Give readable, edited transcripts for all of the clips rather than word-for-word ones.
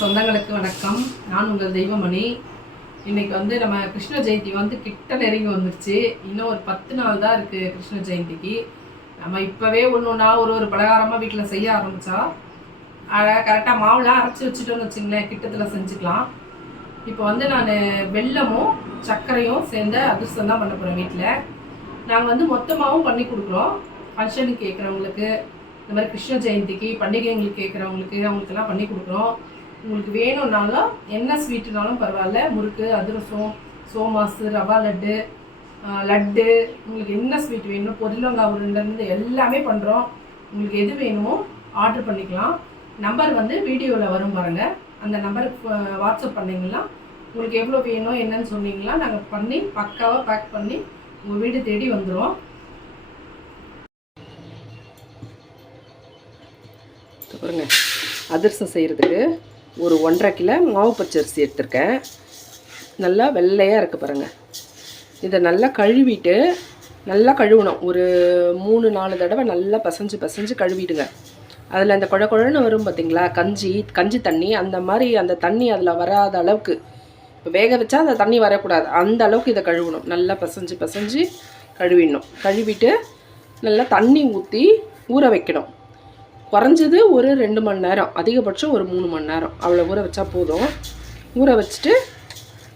சொந்தங்களுக்கு வணக்கம். நான் உங்கள் தெய்வமணி. இன்னைக்கு வந்து நம்ம கிருஷ்ண ஜெயந்தி வந்து கிட்ட நெருங்கி வந்துருச்சு. இன்னும் ஒரு 10 நாள் தான் இருக்குது கிருஷ்ண ஜெயந்திக்கு. நம்ம இப்போவே ஒன்று ஒரு பலகாரமாக வீட்டில் செய்ய ஆரம்பித்தா கரெக்டாக மாவுலாம் அரைச்சி வச்சுட்டோன்னு வச்சுங்களேன், கிட்டத்தில் செஞ்சுக்கலாம். இப்போ வந்து நான் வெல்லமும் சர்க்கரையும் சேர்ந்த அதிர்ஷ்டம் தான் பண்ண போகிறேன். வீட்டில் நாங்கள் வந்து மொத்தமாகவும் பண்ணி கொடுக்குறோம். ஃபங்க்ஷனுக்கு கேட்குறவங்களுக்கு, இந்த மாதிரி கிருஷ்ண ஜெயந்திக்கு பண்டிகைங்களுக்கு கேட்குறவங்களுக்கு, அவங்களுக்கெல்லாம் பண்ணி கொடுக்குறோம். உங்களுக்கு வேணும்னாலும் என்ன ஸ்வீட்டுனாலும் பரவாயில்ல, முறுக்கு, அதிரசம், சோமாசு, ரவா லட்டு, லட்டு, உங்களுக்கு என்ன ஸ்வீட் வேணும், பொருளங்காய் உருண்டைலேருந்து எல்லாமே பண்ணுறோம். உங்களுக்கு எது வேணுமோ ஆர்டர் பண்ணிக்கலாம். நம்பர் வந்து வீடியோவில் வரும் பாருங்கள். அந்த நம்பருக்கு வாட்ஸ்அப் பண்ணிங்கன்னா உங்களுக்கு எவ்வளோ வேணும் என்னன்னு சொன்னீங்களா, நாங்கள் பண்ணி பக்காவாக பேக் பண்ணி உங்கள் வீடு தேடி வந்துடும். பாருங்க, அதிரசம் செய்கிறதுக்கு ஒரு 1.5 கிலோ மாவு பச்சரிசி எடுத்திருக்கேன். நல்லா வெள்ளையாக இருக்குது பாருங்கள். இதை நல்லா கழுவிட்டு, நல்லா கழுவணும். ஒரு 3-4 தடவை நல்லா பசைஞ்சு கழுவிடுங்க. அதில் அந்த குழன்னு வரும் பார்த்திங்களா, கஞ்சி தண்ணி, அந்த மாதிரி அந்த தண்ணி அதில் வராத அளவுக்கு, இப்போ வேக வச்சா அந்த தண்ணி வரக்கூடாது, அந்த அளவுக்கு இதை கழுவணும். நல்லா பசைஞ்சு கழுவிடணும். கழுவிட்டு நல்லா தண்ணி ஊற்றி ஊற வைக்கணும். குறைஞ்சது ஒரு 2 மணி நேரம், அதிகபட்சம் ஒரு 3 மணி நேரம், அவ்வளோ ஊற வச்சா போதும். ஊற வச்சுட்டு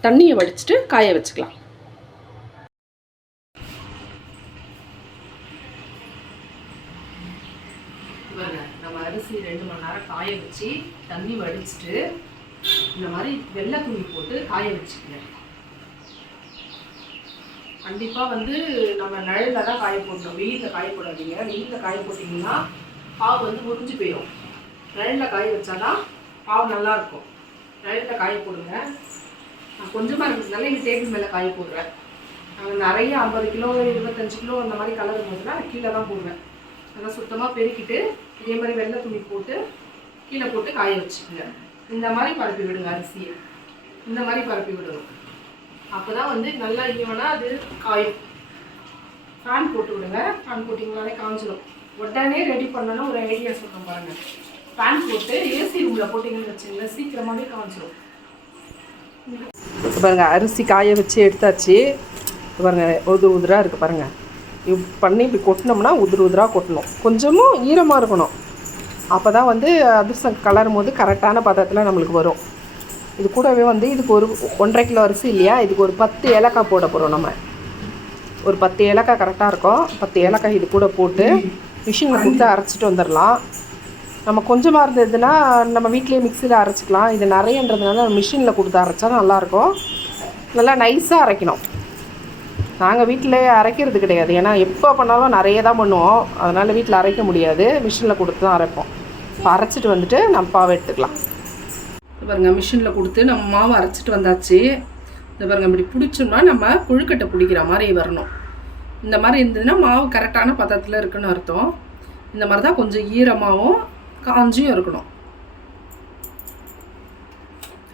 தண்ணியை வடிச்சிட்டு காய வச்சுக்கலாம். நம்ம அரிசி 2 மணி நேரம் காய வச்சு தண்ணி வடிச்சிட்டு இந்த மாதிரி வெள்ளை துணி போட்டு காய வச்சுக்கிறேன். கண்டிப்பாக வந்து நம்ம நிழலில் தான் காய போடணும், வெயிலில் காய போடாதீங்க. வெயிலில் காய போட்டிங்கன்னா பாவு வந்து முறிஞ்சு போயிடும். நிழலில் காய வச்சாதான் பாவு நல்லாயிருக்கும். நிழலில் காய போடுங்க. நான் கொஞ்சமாக இருக்கிறதுனால எங்கள் டேபிள் மேலே காய போடுறேன். நாங்கள் நிறைய 50 கிலோ 25 கிலோ அந்த மாதிரி கலரும் போதுனா நான் கீழே தான் போடுவேன். நல்லா சுத்தமாக பெருக்கிட்டு இதே மாதிரி வெள்ளை துணி போட்டு கீழே போட்டு காய வச்சுக்கோங்க. இந்த மாதிரி பரப்பி விடுங்க அரிசியை. இந்த மாதிரி பரப்பி விடணும். அப்போ தான் வந்து நல்லா ஈவனாக அது காயும். ஃபேன் போட்டு விடுங்க. ஃபேன் போட்டிங்களாலே காஞ்சிடும். உடனே ரெடி பண்ணணும். ஒரு ஐடியா சொல்கிறேன் பாருங்கள். ஃபேன் போட்டு ஏசி ரூமில் போட்டிங்கன்னு வச்சுங்களேன், சீக்கிரமாகவே காஞ்சிடும். பாருங்கள், அரிசி காய வச்சு எடுத்தாச்சு. பாருங்கள், உதிராக இருக்குது பாருங்கள். பண்ணி இப்படி கொட்டினோம்னா உதிராக கொட்டணும். கொஞ்சமும் ஈரமாக இருக்கணும். அப்போ தான் வந்து அதிரசம் கலரும் போது கரெக்டான பதத்தில் நம்மளுக்கு வரும். இது கூடவே வந்து இதுக்கு ஒரு 1.5 கிலோ அரிசி இல்லையா, இதுக்கு ஒரு 10 ஏலக்காய் போட போகிறோம். நம்ம ஒரு 10 ஏலக்காய் கரெக்டாக இருக்கும். 10 ஏலக்காய் இது கூட போட்டு மிஷினில் கொடுத்து அரைச்சிட்டு வந்துடலாம். நம்ம கொஞ்சமாக இருந்ததுன்னா நம்ம வீட்லேயே மிக்சியில் அரைச்சிக்கலாம். இது நிறையன்றதுனால மிஷினில் கொடுத்து அரைச்சா நல்லாயிருக்கும். நல்லா நைஸாக அரைக்கணும். நாங்கள் வீட்டில் அரைக்கிறது கிடையாது, ஏன்னா எப்போ பண்ணாலும் நிறைய தான் பண்ணுவோம். அதனால் வீட்டில் அரைக்க முடியாது, மிஷினில் கொடுத்து தான் அரைப்போம். இப்போ அரைச்சிட்டு வந்துட்டு நம்ம பாவை எடுத்துக்கலாம். பாருங்கள், மிஷினில் கொடுத்து நம்ம மாவை அரைச்சிட்டு வந்தாச்சு. இந்த பாருங்கள், இப்படி பிடிச்சோம்னா நம்ம கொழுக்கட்டை பிடிக்கிற மாதிரி வரணும். இந்த மாதிரி இருந்ததுன்னா மாவு கரெக்டான பதத்தில் இருக்குன்னு அர்த்தம். இந்த மாதிரி தான் கொஞ்சம் ஈரமாகவும் காஞ்சியும் இருக்கணும்.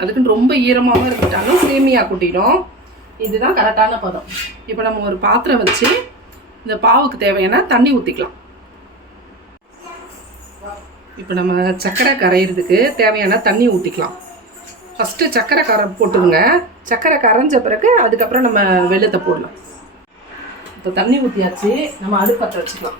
அதுக்குன்னு ரொம்ப ஈரமாகவும் இருந்துட்டாலும் சேமியா கொட்டிடும். இதுதான் கரெக்டான பதம். இப்போ நம்ம ஒரு பாத்திரம் வச்சு இந்த பாவுக்கு தேவையான தண்ணி ஊற்றிக்கலாம். இப்போ நம்ம சர்க்கரை கரையிறதுக்கு தேவையான தண்ணி ஊற்றிக்கலாம். ஃபஸ்ட்டு சர்க்கரை போட்டுடுங்க. சர்க்கரை கரைஞ்ச பிறகு அதுக்கப்புறம் நம்ம வெல்லத்தை போடலாம். இப்போ தண்ணி ஊற்றியாச்சு, நம்ம அடுப்பத்தை வச்சுக்கலாம்.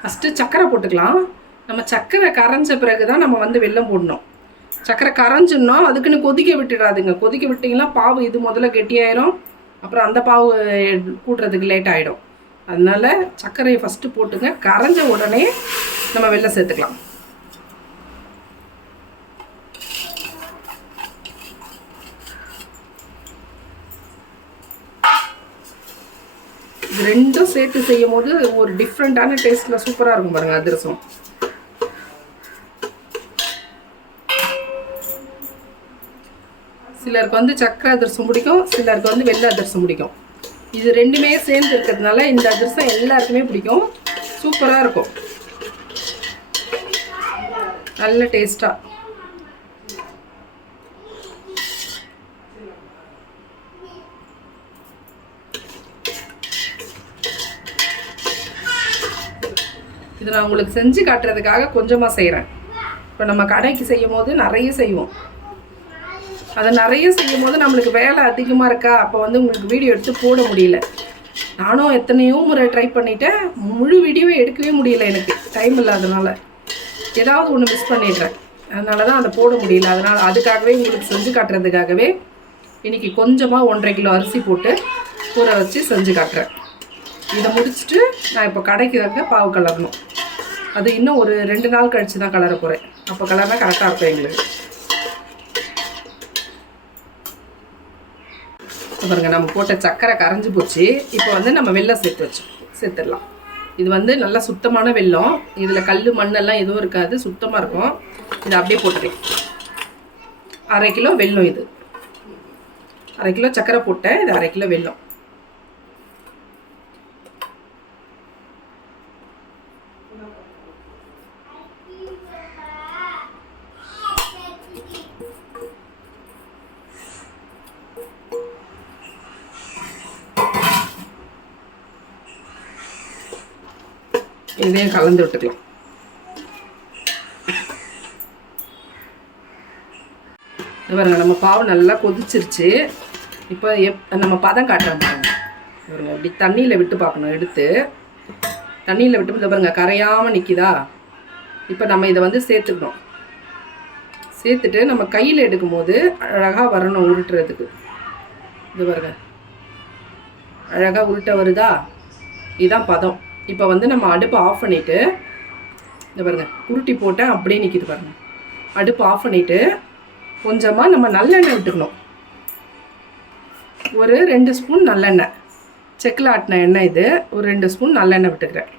ஃபஸ்ட்டு சர்க்கரை போட்டுக்கலாம். நம்ம சர்க்கரை கரைஞ்ச பிறகு தான் நம்ம வந்து வெல்லம் போடணும். சர்க்கரை கரைஞ்சிடணும், அதுக்குன்னு கொதிக்க விட்டுடாதுங்க. கொதிக்க விட்டிங்கன்னா பாவு இது முதல்ல கெட்டியாயிரும், அப்புறம் அந்த பாவு கூட்டுறதுக்கு லேட் ஆகிடும். அதனால் சர்க்கரையை ஃபஸ்ட்டு போட்டுங்க. கரைஞ்ச உடனே நம்ம வெல்லம் சேர்த்துக்கலாம். இது ரெண்டும் சேர்த்து செய்யும் போது ஒரு டிஃப்ரெண்ட்டான டேஸ்ட்டில் சூப்பராக இருக்கும் பாருங்கள் அதிரசம். சிலருக்கு வந்து சக்கரை அதிரசம் பிடிக்கும், சிலருக்கு வந்து வெள்ளை அதிரசம் பிடிக்கும். இது ரெண்டுமே சேர்ந்து இருக்கிறதுனால இந்த அதிரசம் எல்லாருக்குமே பிடிக்கும். சூப்பராக இருக்கும், நல்ல டேஸ்ட்டாக. இது நான் உங்களுக்கு செஞ்சு காட்டுறதுக்காக கொஞ்சமாக செய்கிறேன். இப்போ நம்ம கடைக்கு செய்யும் போது நிறைய செய்வோம். அதை நிறைய செய்யும் போது நம்மளுக்கு வேலை அதிகமாக இருக்கா, அப்போ வந்து உங்களுக்கு வீடியோ எடுத்து போட முடியல. நானும் எத்தனையோ முறை ட்ரை பண்ணிவிட்டேன், முழு வீடியோவே எடுக்கவே முடியல, எனக்கு டைம் இல்லாதனால ஏதாவது ஒன்று மிஸ் பண்ணிடுறேன். அதனால தான் அதை போட முடியல. அதனால் அதுக்காகவே உங்களுக்கு செஞ்சு காட்டுறதுக்காகவே இன்றைக்கி கொஞ்சமாக 1.5 கிலோ அரிசி போட்டு ஊற வச்சு செஞ்சு காட்டுறேன். இதை முடிச்சுட்டு நான் இப்போ கடைக்கு வந்து பாவு கலரணும். அது இன்னும் ஒரு 2 நாள் கழித்து தான் கலர போகிறேன். அப்போ கலர்னா கரெக்டாக இருக்கும் எங்களுக்கு. பாருங்க, நம்ம போட்ட சர்க்கரை கரைஞ்சி போச்சு. இப்போ வந்து நம்ம வெல்லம் சேர்த்துடலாம். இது வந்து நல்லா சுத்தமான வெல்லம். இதில் கல் மண்ணெல்லாம் எதுவும் இருக்காது, சுத்தமாக இருக்கும். இதை அப்படியே போட்டுருக்கேன். 1/2 கிலோ வெல்லம். இது 1/2 கிலோ சர்க்கரை போட்டேன். இது 1/2 கிலோ வெல்லம். இதையும் கலந்து விட்டுக்கலாம். பாருங்க, நம்ம பாவு நல்லா கொதிச்சிருச்சு. இப்போ நம்ம பதம் காட்டுறோம் பாருங்க. பாருங்க, இப்படி தண்ணியில் விட்டு பார்க்கணும். எடுத்து தண்ணியில் விட்டு இந்த பாருங்க கரையாமல் நிற்கிதா. இப்போ நம்ம இதை வந்து சேர்த்துக்கணும். சேர்த்துட்டு நம்ம கையில் எடுக்கும் போது அழகாக வரணும் உருட்டுறதுக்கு. இது பாருங்க, அழகாக உருட்ட வருதா. இதுதான் பதம். இப்போ வந்து நம்ம அடுப்பை ஆஃப் பண்ணிவிட்டு, இந்த பாருங்கள் உருட்டி போட்டேன் அப்படியே நிற்கிது பாருங்கள். அடுப்பு ஆஃப் பண்ணிவிட்டு கொஞ்சமாக நம்ம நல்லெண்ணெய் விட்டுக்கணும். ஒரு 2 ஸ்பூன் நல்லெண்ணெய், செக்கில் ஆட்டின எண்ணெய் இது. ஒரு 2 ஸ்பூன் நல்லெண்ணெய் விட்டுக்கிறேன்.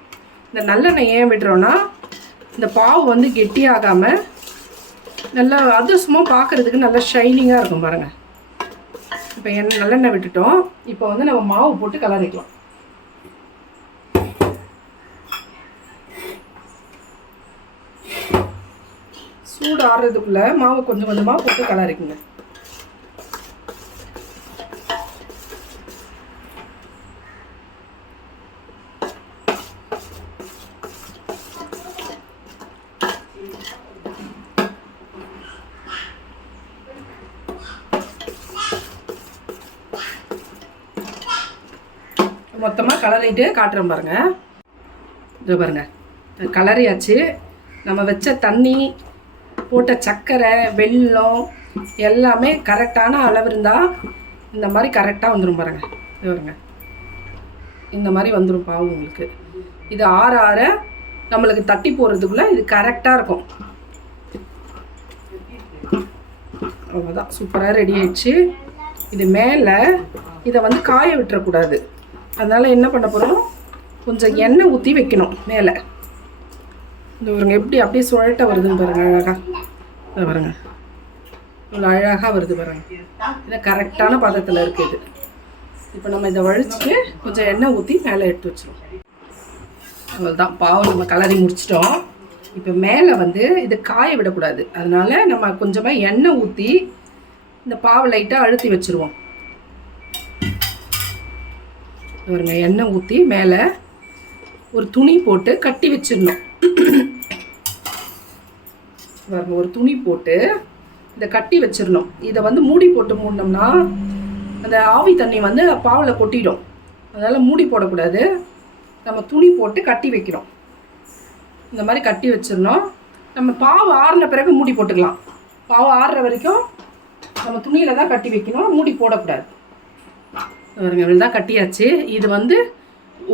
இந்த நல்லெண்ணெய் ஏன் விடுறோன்னா, இந்த பாவு வந்து கெட்டியாகாமல் நல்லா அதிரசமாக பார்க்குறதுக்கு நல்லா ஷைனிங்காக இருக்கும் பாருங்கள். இப்போ நல்லெண்ணெய் விட்டுட்டோம். இப்போ வந்து நம்ம மாவு போட்டு கலரிக்கலாம். சூடு ஆடுறதுக்குள்ளே மாவு கொஞ்சம் கொஞ்சமாக போட்டு கலரிக்குங்க. மொத்தமாக கலரிட்டு காட்டுறோம் பாருங்கள். இது பாருங்கள், கலரியாச்சு. நம்ம வச்ச தண்ணி, போட்ட சர்க்கரை, வெல்லம் எல்லாமே கரெக்டான அளவு இருந்தால் இந்த மாதிரி கரெக்டாக வந்துடும் பாருங்கள். இது பாருங்க, இந்த மாதிரி வந்துடும் பாவு உங்களுக்கு. இது ஆற ஆற நம்மளுக்கு தட்டி போடுறதுக்குள்ளே இது கரெக்டாக இருக்கும். அவ்வளோதான், சூப்பராக ரெடி ஆயிடுச்சு. இது மேலே இதை வந்து காய விட்டுறக்கூடாது. அதனால் என்ன பண்ண போகிறோம், கொஞ்சம் எண்ணெய் ஊற்றி வைக்கணும் மேலே. இந்த பாருங்க எப்படி அப்படியே சுழட்ட வருதுன்னு பாருங்கள். அழகாக இதை பாருங்கள், இவ்வளோ அழகாக வருது பாருங்கள். இதை கரெக்டான பதத்தில் இருக்குது. இப்போ நம்ம இதை வழிச்சிட்டு கொஞ்சம் எண்ணெய் ஊற்றி மேலே எடுத்து வச்சிடும். அவ்வளோதான், பாவு நம்ம கலரி முடிச்சிட்டோம். இப்போ மேலே வந்து இது காய விடக்கூடாது. அதனால் நம்ம கொஞ்சமாக எண்ணெய் ஊற்றி இந்த பாவை லைட்டாக அழுத்தி வச்சுருவோம். பாருங்க, எண்ணெய் ஊற்றி மேலே ஒரு துணி போட்டு கட்டி வச்சிடணும். பாருங்க, ஒரு துணி போட்டு இதை கட்டி வச்சிடணும். இதை வந்து மூடி போட்டு மூடினோம்னா அந்த ஆவி தண்ணி வந்து பாவில் கொட்டிடும். அதனால் மூடி போடக்கூடாது. நம்ம துணி போட்டு கட்டி வைக்கிறோம். இந்த மாதிரி கட்டி வச்சிடணும். நம்ம பாவு ஆறின பிறகு மூடி போட்டுக்கலாம். பாவு ஆறுற வரைக்கும் நம்ம துணியில் தான் கட்டி வைக்கணும், மூடி போடக்கூடாது. பாருங்க, இவ்வளோ தான் கட்டியாச்சு. இது வந்து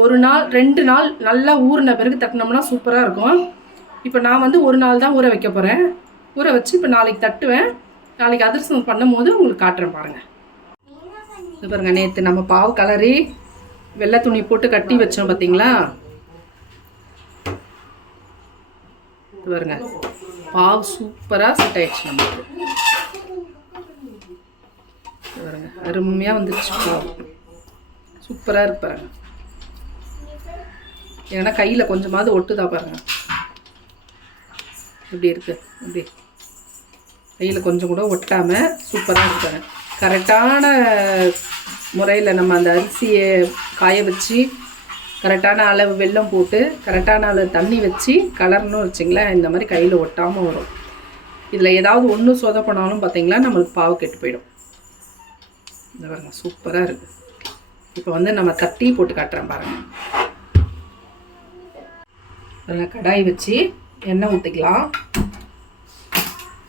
1 நாள் 2 நாள் நல்லா ஊறின பிறகு தட்டினோம்னா சூப்பராக இருக்கும். இப்போ நான் வந்து 1 நாள் தான் ஊற வைக்க போகிறேன். ஊற வச்சு இப்போ நாளைக்கு தட்டுவேன். நாளைக்கு அதிரசம் பண்ணும் போது உங்களுக்கு காட்டுறேன் பாருங்கள். இது பாருங்கள், நேற்று நம்ம பாவு கலரி வெள்ளை துணி போட்டு கட்டி வச்சோம் பார்த்தீங்களா. இது பாருங்க, பாவு சூப்பராக செட் ஆயிடுச்சு நமக்கு. இது பாருங்க, அருமையாக வந்துடுச்சு பாவு. சூப்பராக இருக்கு பாருங்க. ஏன்னா கையில் கொஞ்சமாவது ஒட்டுதா பாருங்க. இப்படி இருக்குது, இப்படி கையில் கொஞ்சம் கூட ஒட்டாமல் சூப்பராக இருக்காங்க. கரெக்டான முறையில் நம்ம அந்த அரிசியை காய வச்சு கரெக்டான அளவு வெல்லம் போட்டு கரெக்டான அளவு தண்ணி வச்சு கலர்னு வச்சிங்களேன், இந்த மாதிரி கையில் ஒட்டாமல் வரும். இதில் ஏதாவது ஒன்று சொதப்பினாலும் பார்த்தீங்களா நம்மளுக்கு பாவு கெட்டு போயிடும். இந்த பாருங்கள் சூப்பராக இருக்குது. இப்போ வந்து நம்ம தட்டி போட்டு காட்டுறேன் பாருங்கள். பாருங்கள் கடாய் வச்சு எண்ணெய் ஊற்றிக்கலாம்.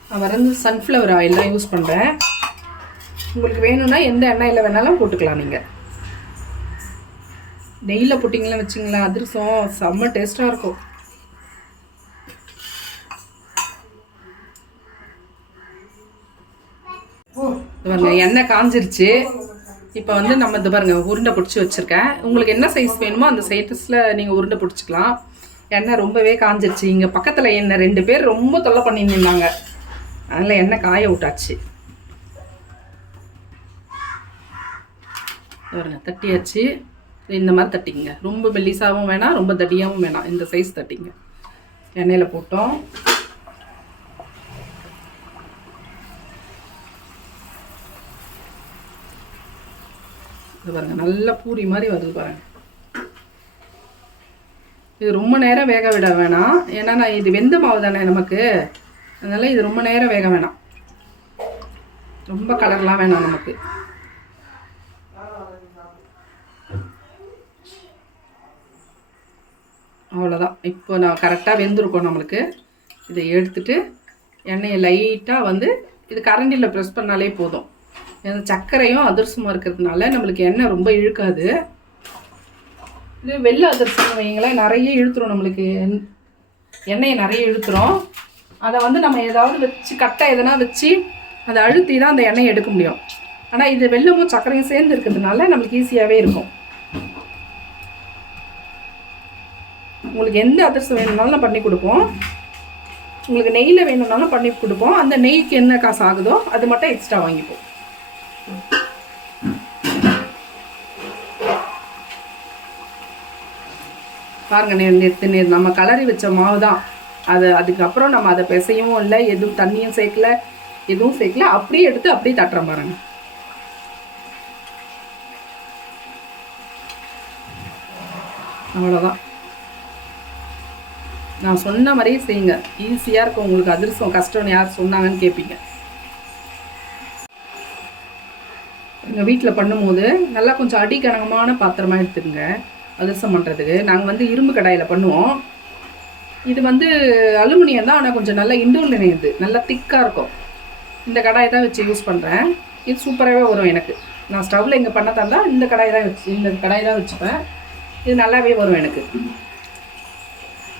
நான் வந்து சன்ஃப்ளவர் ஆயில் தான் யூஸ் பண்ணுறேன். உங்களுக்கு வேணும்னா எந்த எண்ணெயில் வேணாலும் போட்டுக்கலாம். நீங்கள் நெய்யில் போட்டிங்களா வச்சிங்களா அதிரசம் செம்ம டேஸ்ட்டாக இருக்கும். பாருங்க எண்ணெய் காஞ்சிருச்சு. இப்போ வந்து நம்ம இது பாருங்கள் உருண்டை பிடிச்சி வச்சுருக்கேன். உங்களுக்கு என்ன சைஸ் வேணுமோ அந்த சைஸில் நீங்கள் உருண்டை பிடிச்சிக்கலாம். எண்ணெய் ரொம்பவே காஞ்சிருச்சு. இங்கே பக்கத்தில் என்ன 2 பேர் ரொம்ப தொல்லை பண்ணிட்டு இருந்தாங்க, அதனால் எண்ணெய் காய விட்டாச்சு. பாருங்க தட்டியாச்சு. இந்த மாதிரி தட்டிங்க, ரொம்ப மெல்லிசாவும் வேணாம் ரொம்ப தடியாகவும் வேணாம், இந்த சைஸ் தட்டிங்க. எண்ணெயில் போட்டோம். இது பாருங்கள் நல்லா பூரி மாதிரி வருது பாருங்கள். இது ரொம்ப நேரம் வேக விட வேணாம், ஏன்னா நான் இது வெந்த மாவு தானே நமக்கு, அதனால் இது ரொம்ப நேரம் வேக வேணாம், ரொம்ப கலர்லாம் வேணாம் நமக்கு. அவ்வளோதான். இப்போ நான் கரெக்டாக வெந்திருக்கோம் நம்மளுக்கு. இதை எடுத்துட்டு எண்ணெயை லைட்டாக வந்து இது கரண்டியில் ப்ரெஸ் பண்ணாலே போதும். ஏன்னா சர்க்கரையும் அதிரசமாக இருக்கிறதுனால நம்மளுக்கு எண்ணெய் ரொம்ப இழுக்காது. இது வெள்ளை அதிரசம் வைங்களேன், நிறைய இழுத்துரும் நம்மளுக்கு, எண்ணெயை நிறைய இழுத்துரும். அதை வந்து நம்ம ஏதாவது வச்சு கட்டை எதனா வச்சு அதை அழுத்தி தான் அந்த எண்ணெயை எடுக்க முடியும். ஆனால் இது வெல்லமும் சர்க்கரையும் சேர்ந்து இருக்கிறதுனால நம்மளுக்கு ஈஸியாகவே இருக்கும். உங்களுக்கு எந்த அதிரசம் வேணும்னாலும் பண்ணி கொடுப்போம். உங்களுக்கு நெய்யில் வேணும்னாலும் பண்ணி கொடுப்போம். அந்த நெய்க்கு என்ன காசு ஆகுதோ அது மட்டும் எக்ஸ்ட்ரா வாங்கிப்போம். பாருங்க நேற்று நம்ம கலரி வச்ச மாவு தான் அது. அதுக்கப்புறம் நம்ம அதை பிசையவும் இல்லை, எதுவும் தண்ணியும் சேர்க்கல, எதுவும் சேர்க்கல, அப்படியே எடுத்து அப்படியே தட்டுறோம் பாருங்க. அவ்வளோதான். நான் சொன்ன மாதிரியே செய்யுங்க, ஈஸியாக இருக்கும் உங்களுக்கு. அதிரசம் கஷ்டம்னு யார் சொன்னாங்கன்னு கேட்பீங்க. எங்கள் வீட்டில் பண்ணும்போது நல்லா கொஞ்சம் அடிக்கணகமான பாத்திரமாக எடுத்துக்கங்க அதிரசம் பண்ணுறதுக்கு. நாங்கள் வந்து இரும்பு கடாயில் பண்ணுவோம். இது வந்து அலுமினியம் தான், ஆனால் கொஞ்சம் நல்லா இண்டூல் நினைவுது, நல்லா திக்காக இருக்கும். இந்த கடாயை தான் வச்சு யூஸ் பண்ணுறேன். இது சூப்பராகவே வரும் எனக்கு. நான் ஸ்டவ்வில் இங்கே பண்ண தந்தால் இந்த கடாய் தான் வச்சுப்பேன். இது நல்லாவே வரும் எனக்கு.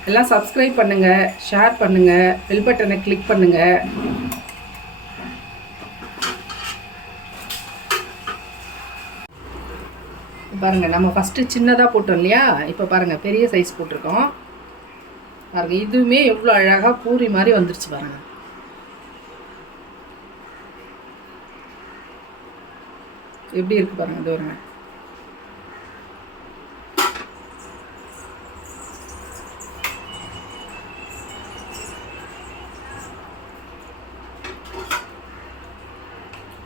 எல்லாம் சப்ஸ்கிரைப் பண்ணுங்கள், ஷேர் பண்ணுங்கள், பெல் பட்டனை கிளிக் பண்ணுங்கள். பாருங்கள் நம்ம ஃபஸ்ட்டு சின்னதாக போட்டோம் இல்லையா, இப்போ பாருங்கள் பெரிய சைஸ் போட்டிருக்கோம் பாருங்கள். இதுவுமே எவ்வளோ அழகாக பூரி மாதிரி வந்துருச்சு பாருங்கள். எப்படி இருக்குது பாருங்கள். இது வருங்க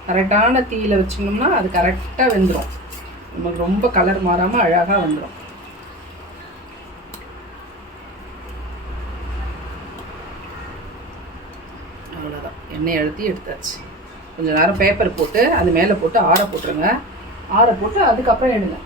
கரெக்டான தீயில் வச்சிங்கோம்னா அது கரெக்டாக வெந்துடும். நமக்கு ரொம்ப கலர் மாறாமல் அழகாக வந்துடும். அவ்வளோதான். எண்ணெய் அழுத்தி எடுத்தாச்சு. கொஞ்சம் நேரம் பேப்பர் போட்டு அது மேலே போட்டு ஆற போட்டுருங்க. ஆற போட்டு அதுக்கப்புறம் எடுங்க.